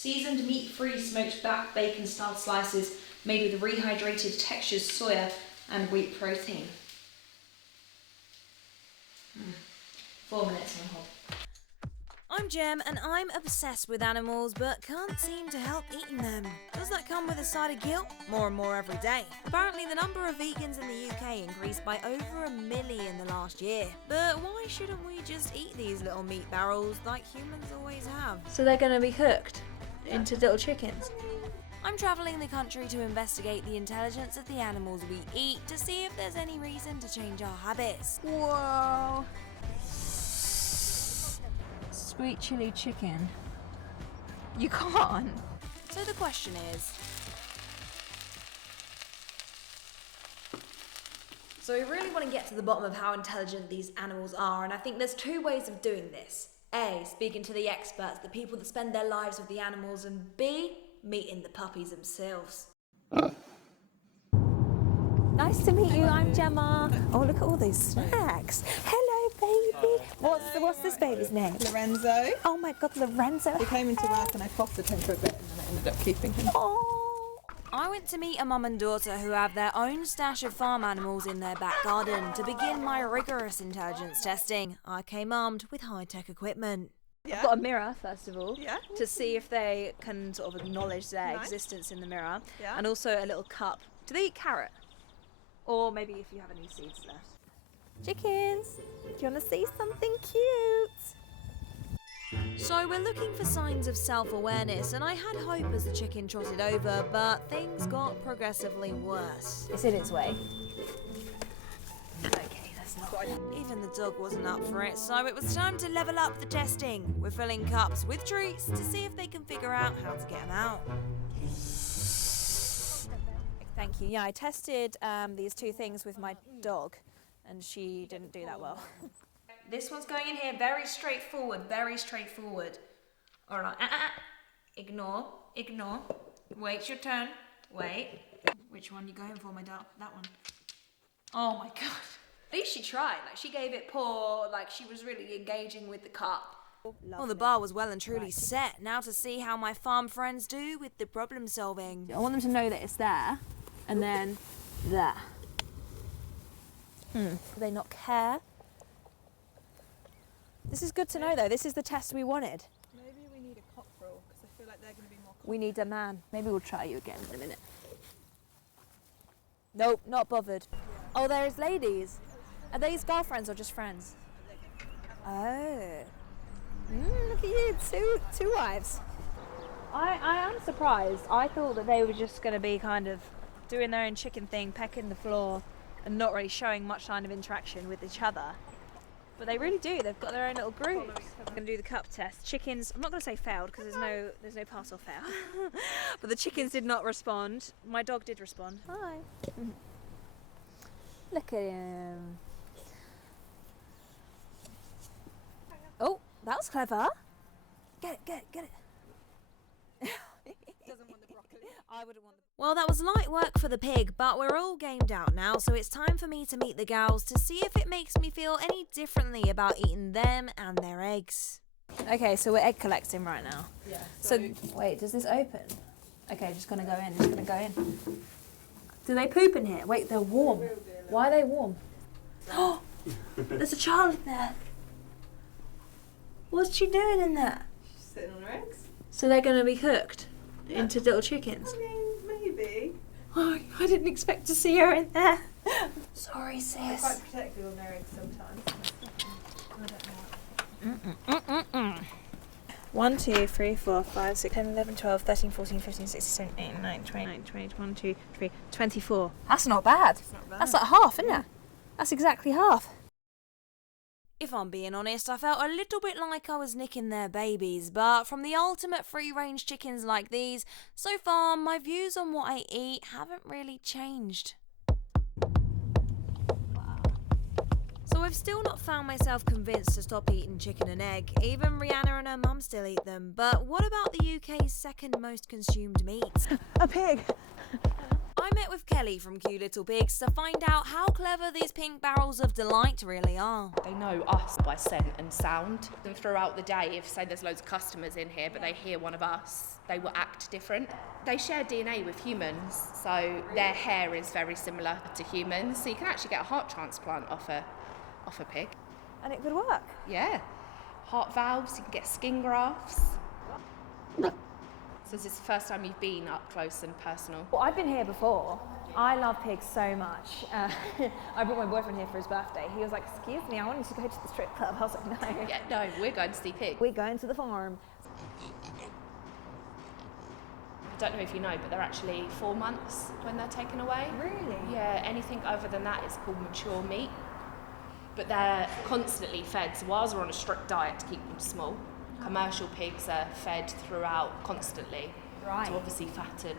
Seasoned meat-free smoked back bacon-style slices made with rehydrated textured soya and wheat protein. 4 minutes on hold. I'm Jem and I'm obsessed with animals but can't seem to help eating them. Does that come with a side of guilt? More and more every day. Apparently the number of vegans in the UK increased by over 1 million in the last year. But why shouldn't we just eat these little meat barrels like humans always have? So they're going to be cooked into little chickens? I'm travelling the country to investigate the intelligence of the animals we eat to see if there's any reason to change our habits. Whoa. Sweet chili chicken. You can't. So the question is... So we really want to get to the bottom of how intelligent these animals are, and I think there's 2 ways of doing this. A, speaking to the experts, the people that spend their lives with the animals, and B, meeting the puppies themselves. Nice to meet you, I'm Gemma. Oh, look at all these snacks. Hello, baby. What's this baby's name? Lorenzo. Oh my God, Lorenzo. He came into work and I fostered him for a bit and then I ended up keeping him. Oh. I went to meet a mum and daughter who have their own stash of farm animals in their back garden to begin my rigorous intelligence testing. I came armed with high-tech equipment. I've got a mirror, first of all, Yeah. to see if they can sort of acknowledge their existence in the mirror. Yeah. And also a little cup. Do they eat carrot? Or maybe if you have any seeds left. Chickens, do you want to see something cute? So we're looking for signs of self-awareness, and I had hope as the chicken trotted over, but things got progressively worse. It's in its way. Okay, that's not right. Even the dog wasn't up for it, so it was time to level up the testing. We're filling cups with treats to see if they can figure out how to get them out. Thank you. Yeah, I tested these 2 things with my dog, and she didn't do that well. This one's going in here, very straightforward, very straightforward. All right, ignore. Wait your turn, wait. Which one are you going for, my dog? That one. Oh my God. At least she tried, like she gave it pour, like she was really engaging with the cup. Well, the bar was well and truly set. Now to see how my farm friends do with the problem solving. I want them to know that it's there, and then there. Do they not care? This is good to know, though. This is the test we wanted. Maybe we need a cockerel because I feel like they're going to be more. We need a man. Maybe we'll try you again in a minute. Nope, not bothered. Oh, there's ladies. Are these girlfriends or just friends? Oh. Look at you, two wives. I am surprised. I thought that they were just going to be kind of doing their own chicken thing, pecking the floor, and not really showing much sign of interaction with each other. But they really do. They've got their own little groups. I'm going to do the cup test. Chickens, I'm not going to say failed because there's no pass or fail. But the chickens did not respond. My dog did respond. Hi. Look at him. Oh, that was clever. Get it. Doesn't want the broccoli. I wouldn't want the... Well, that was light work for the pig, but we're all gamed out now, so it's time for me to meet the gals to see if it makes me feel any differently about eating them and their eggs. Okay, so we're egg collecting right now. Yeah. So wait, does this open? Okay, just gonna go in. Do they poop in here? Wait, they're warm. Why are they warm? Oh, there's a child in there. What's she doing in there? She's sitting on her eggs. So they're gonna be cooked into little chickens. I mean, maybe. Oh, I didn't expect to see her in there. Sorry, They're sis. quite protective on their eggs sometimes. I don't know. 1, 2, 3, 4, 5, 6, 10, 11, 12, 13, 14, 15, 16, 17, 18, 19, 20, 1, 2, 3, 24. That's not bad. Not bad. That's like half, isn't it? That's exactly half. If I'm being honest, I felt a little bit like I was nicking their babies, but from the ultimate free-range chickens like these, so far my views on what I eat haven't really changed. So I've still not found myself convinced to stop eating chicken and egg. Even Rhianna and her mum still eat them. But what about the UK's second most consumed meat? A pig. I met with Kelly from Kew Little Pigs to find out how clever these pink barrels of delight really are. They know us by scent and sound. And throughout the day, if say there's loads of customers in here, but they hear one of us, they will act different. They share DNA with humans, so their hair is very similar to humans. So you can actually get a heart transplant off a pig. And it could work. Yeah. Heart valves, you can get skin grafts. So this is the first time you've been up close and personal. Well, I've been here before. I love pigs so much. I brought my boyfriend here for his birthday. He was like, excuse me, I wanted to go to the strip club. I was like, no. Yeah, no, we're going to see pigs. We're going to the farm. I don't know if you know, but they're actually 4 months when they're taken away. Really? Yeah, anything other than that is called mature meat. But they're constantly fed, so ours are on a strict diet to keep them small. Commercial pigs are fed throughout constantly Right. to obviously fatten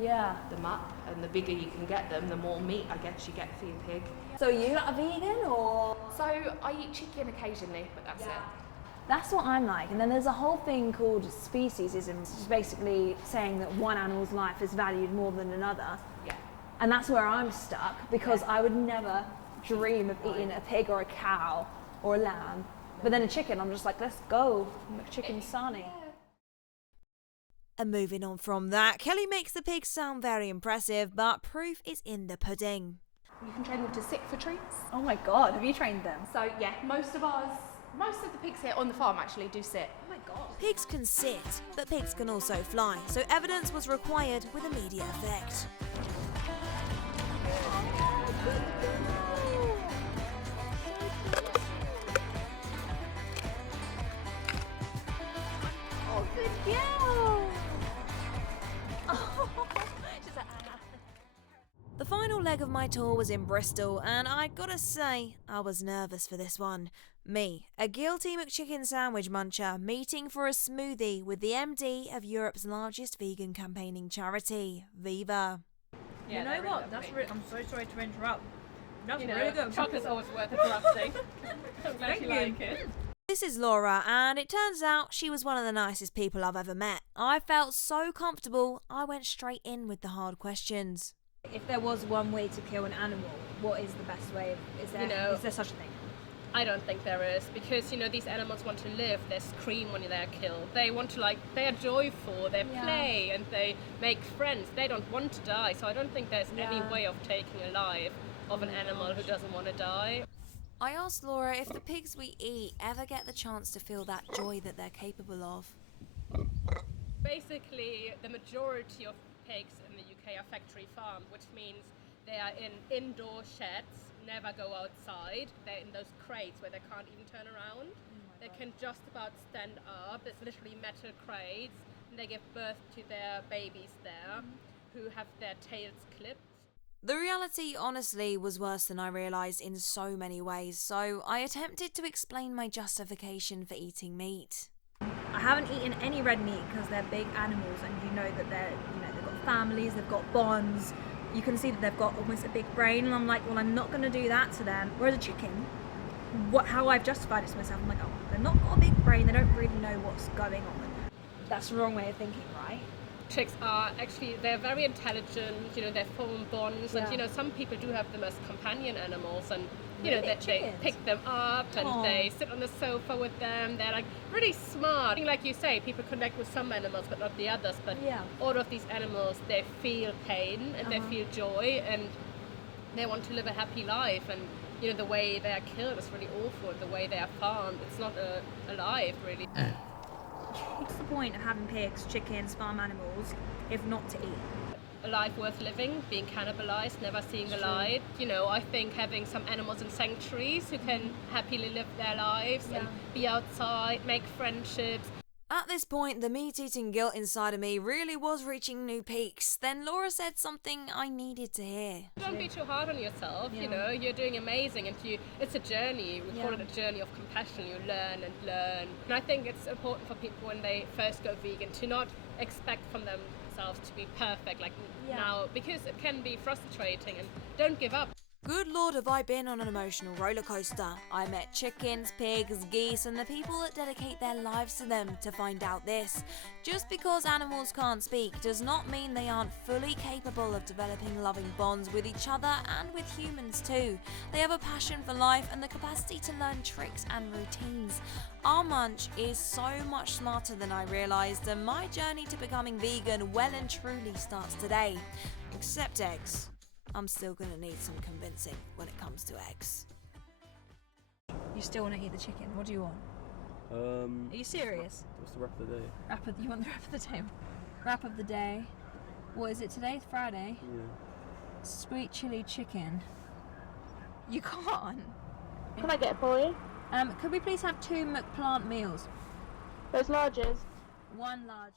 Yeah. them up, and the bigger you can get them, the more meat I guess you get for your pig. So are you like a vegan or? So I eat chicken occasionally, but that's it. That's what I'm like. And then there's a whole thing called speciesism, which is basically saying that one animal's life is valued more than another. Yeah. And that's where I'm stuck, because I would never dream of eating a pig or a cow or a lamb. But then a chicken, I'm just like, let's go. Chicken Sani. And moving on from that, Kelly makes the pigs sound very impressive, but proof is in the pudding. You can train them to sit for treats. Oh my God, have you trained them? So yeah, most of the pigs here on the farm actually do sit. Oh my God. Pigs can sit, but pigs can also fly, so evidence was required with immediate effect. Oh, good girl. Oh, she's like, ah. The final leg of my tour was in Bristol, and I gotta say, I was nervous for this one. Me, a guilty McChicken sandwich muncher, meeting for a smoothie with the MD of Europe's largest vegan campaigning charity, Viva. Yeah, You know what? That's I'm so sorry to interrupt. That's You know, really good. chocolate's always worth interrupting. I'm glad Thank you you. like it. This is Laura, and it turns out she was one of the nicest people I've ever met. I felt so comfortable, I went straight in with the hard questions. If there was one way to kill an animal, what is the best way? Is there such a thing? I don't think there is, because these animals want to live, they scream when they're killed, they want to they are joyful, they play and they make friends, they don't want to die, so I don't think there's any way of taking a life of an animal who doesn't want to die. I asked Laura if the pigs we eat ever get the chance to feel that joy that they're capable of. Basically, the majority of pigs in the UK are factory farmed, which means they are in indoor sheds, never go outside. They're in those crates where they can't even turn around. They can just about stand up. It's literally metal crates, and they give birth to their babies there, who have their tails clipped. The reality, honestly, was worse than I realised in so many ways, so I attempted to explain my justification for eating meat. I haven't eaten any red meat because they're big animals, and you know that they've got families, they've got bonds. You can see that they've got almost a big brain, and I'm like, well, I'm not going to do that to them. Whereas a chicken, how I've justified it to myself, I'm like, oh, they've not got a big brain, they don't really know what's going on. That's the wrong way of thinking, right? Chicks are actually, they're very intelligent, they form bonds, and some people do have them as companion animals, and they pick them up and they sit on the sofa with them. They're really smart. Like you say, people connect with some animals but not the others, but all of these animals, they feel pain and they feel joy, and they want to live a happy life, and the way they are killed is really awful. The way they are farmed, it's not alive really. What's the point of having pigs, chickens, farm animals, if not to eat? A life worth living, being cannibalized, never seeing the light. I think having some animals in sanctuaries who can happily live their lives and be outside, make friendships. At this point, the meat-eating guilt inside of me really was reaching new peaks. Then Laura said something I needed to hear. Don't be too hard on yourself, you're doing amazing, and it's a journey. We call it a journey of compassion. You learn and learn. And I think it's important for people when they first go vegan to not expect from themselves to be perfect now, because it can be frustrating, and don't give up. Good lord, have I been on an emotional roller coaster. I met chickens, pigs, geese, and the people that dedicate their lives to them to find out this. Just because animals can't speak does not mean they aren't fully capable of developing loving bonds with each other and with humans too. They have a passion for life and the capacity to learn tricks and routines. Our Munch is so much smarter than I realised, and my journey to becoming vegan well and truly starts today. Except eggs. I'm still gonna need some convincing when it comes to eggs. You still want to eat the chicken? What do you want? Are you serious? What's the wrap of the day? You want the wrap of the day? Wrap of the day. What is it today? Friday? Yeah. Sweet chili chicken. You can't. Can I get it for you? Could we please have 2 McPlant meals? Those larges? 1 large.